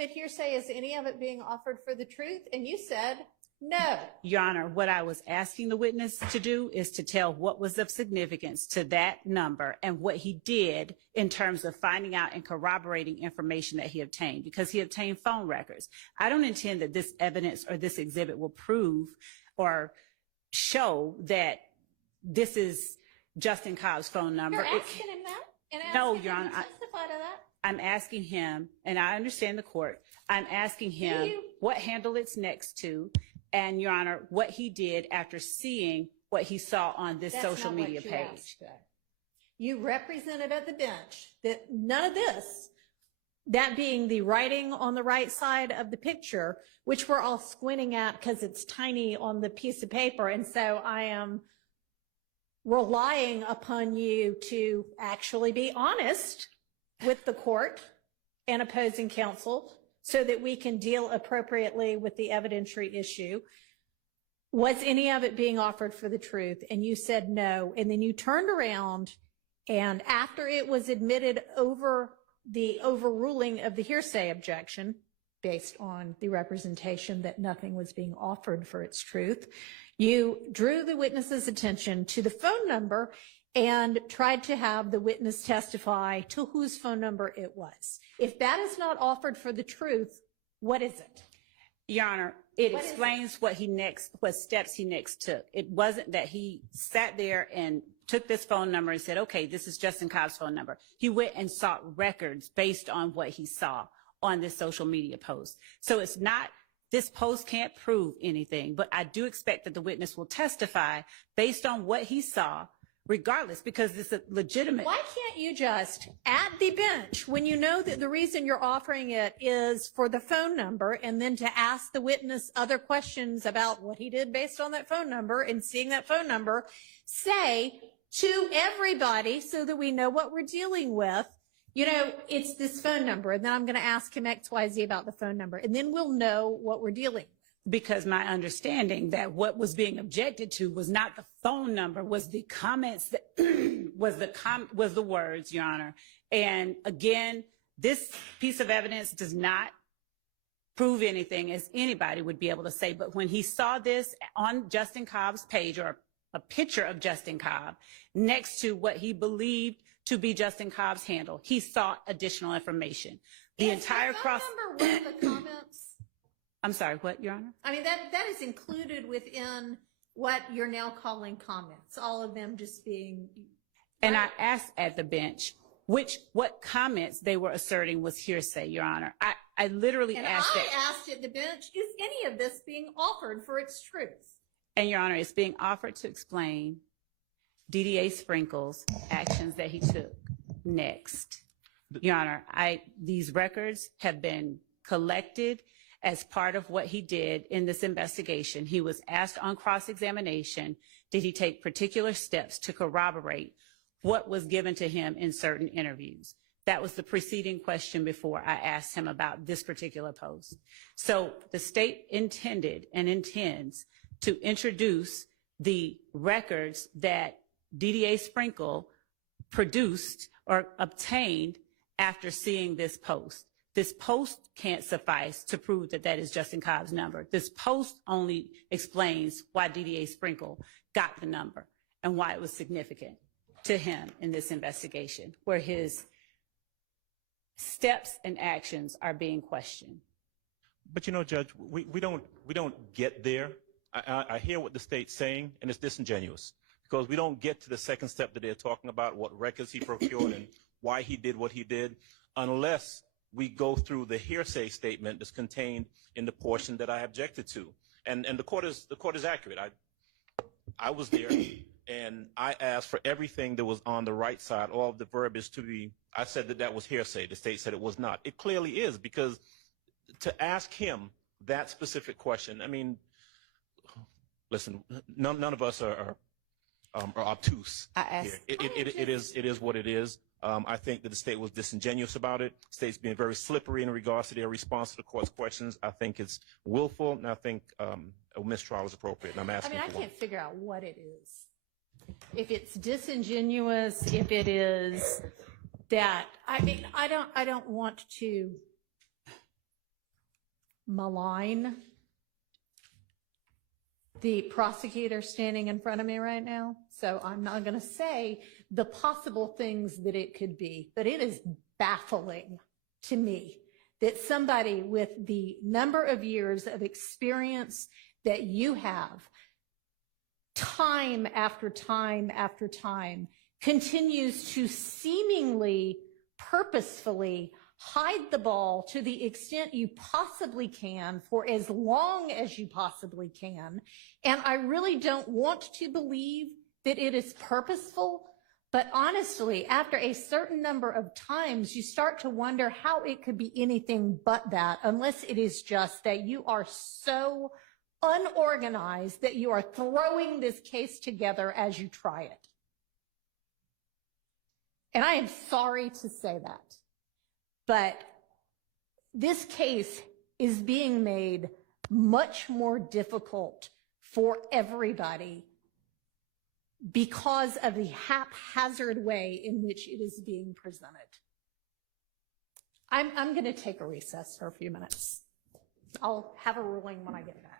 of it hearsay? Is any of it being offered for the truth? And you said no. Your Honor, what I was asking the witness to do is to tell what was of significance to that number and what he did in terms of finding out and corroborating information that he obtained, because he obtained phone records. I don't intend that this evidence or this exhibit will prove or show that this is Justin Cobb's phone number. You're asking him that? And No, asking Your him Honor. to testify to that? I'm asking him, and I understand the court, I'm asking him what handle it's next to, and, Your Honor, what he did after seeing what he saw on this social media page. You represented at the bench that none of this, that being the writing on the right side of the picture, which we're all squinting at because it's tiny on the piece of paper, and so I am relying upon you to actually be honest with the court and opposing counsel so that we can deal appropriately with the evidentiary issue. Was any of it being offered for the truth? And you said no. And then you turned around, and after it was admitted over the overruling of the hearsay objection, based on the representation that nothing was being offered for its truth, you drew the witness's attention to the phone number and tried to have the witness testify to whose phone number it was. If that is not offered for the truth, what is it? Your Honor, it explains what steps he next took. It wasn't that he sat there and took this phone number and said, okay, this is Justin Cobb's phone number. He went and sought records based on what he saw on this social media post. So it's not, this post can't prove anything, but I do expect that the witness will testify based on what he saw, regardless, because it's a legitimate. Why can't you just, at the bench, when you know that the reason you're offering it is for the phone number, and then to ask the witness other questions about what he did based on that phone number and seeing that phone number, say to everybody so that we know what we're dealing with, you know, it's this phone number, and then I'm going to ask him X, Y, Z about the phone number, and then we'll know what we're dealing with. Because my understanding that what was being objected to was not the phone number, was the comments that was the words, Your Honor. And again, this piece of evidence does not prove anything, as anybody would be able to say. But when he saw this on Justin Cobb's page, or a picture of Justin Cobb next to what he believed to be Justin Cobb's handle, he sought additional information. The entire cross. Number one of the comments. I'm sorry, what, Your Honor? I mean, that is included within what you're now calling comments, all of them just being. And I asked at the bench what comments they were asserting was hearsay, Your Honor. I literally asked that. I asked at the bench, is any of this being offered for its truth? And, Your Honor, it's being offered to explain DDA Sprinkle's actions that he took next. Your Honor, these records have been collected as part of what he did in this investigation. He was asked on cross-examination, did he take particular steps to corroborate what was given to him in certain interviews? That was the preceding question before I asked him about this particular post. So the state intended and intends to introduce the records that DDA Sprinkle produced or obtained after seeing this post. This post can't suffice to prove that that is Justin Cobb's number. This post only explains why DDA Sprinkle got the number and why it was significant to him in this investigation, where his steps and actions are being questioned. But, you know, Judge, we don't get there. I hear what the state's saying, and it's disingenuous, because we don't get to the second step that they're talking about, what records he procured and why he did what he did, unless we go through the hearsay statement that's contained in the portion that I objected to. And the court is accurate. I was there, and I asked for everything that was on the right side, all of the verbiage to be, I said that was hearsay. The state said it was not. It clearly is, because to ask him that specific question, I mean, listen, none of us are obtuse here. It is what it is. I think that the state was disingenuous about it. The state's being very slippery in regards to their response to the court's questions. I think it's willful, and I think a mistrial is appropriate. And I'm asking. I can't figure out what it is. If it's disingenuous, if it is that, I mean, I don't want to malign the prosecutor standing in front of me right now. So I'm not going to say the possible things that it could be, but it is baffling to me that somebody with the number of years of experience that you have, time after time after time, continues to seemingly purposefully hide the ball to the extent you possibly can for as long as you possibly can. And I really don't want to believe that it is purposeful, but honestly, after a certain number of times, you start to wonder how it could be anything but that, unless it is just that you are so unorganized that you are throwing this case together as you try it. And I am sorry to say that. But this case is being made much more difficult for everybody because of the haphazard way in which it is being presented. I'm going to take a recess for a few minutes. I'll have a ruling when I get back.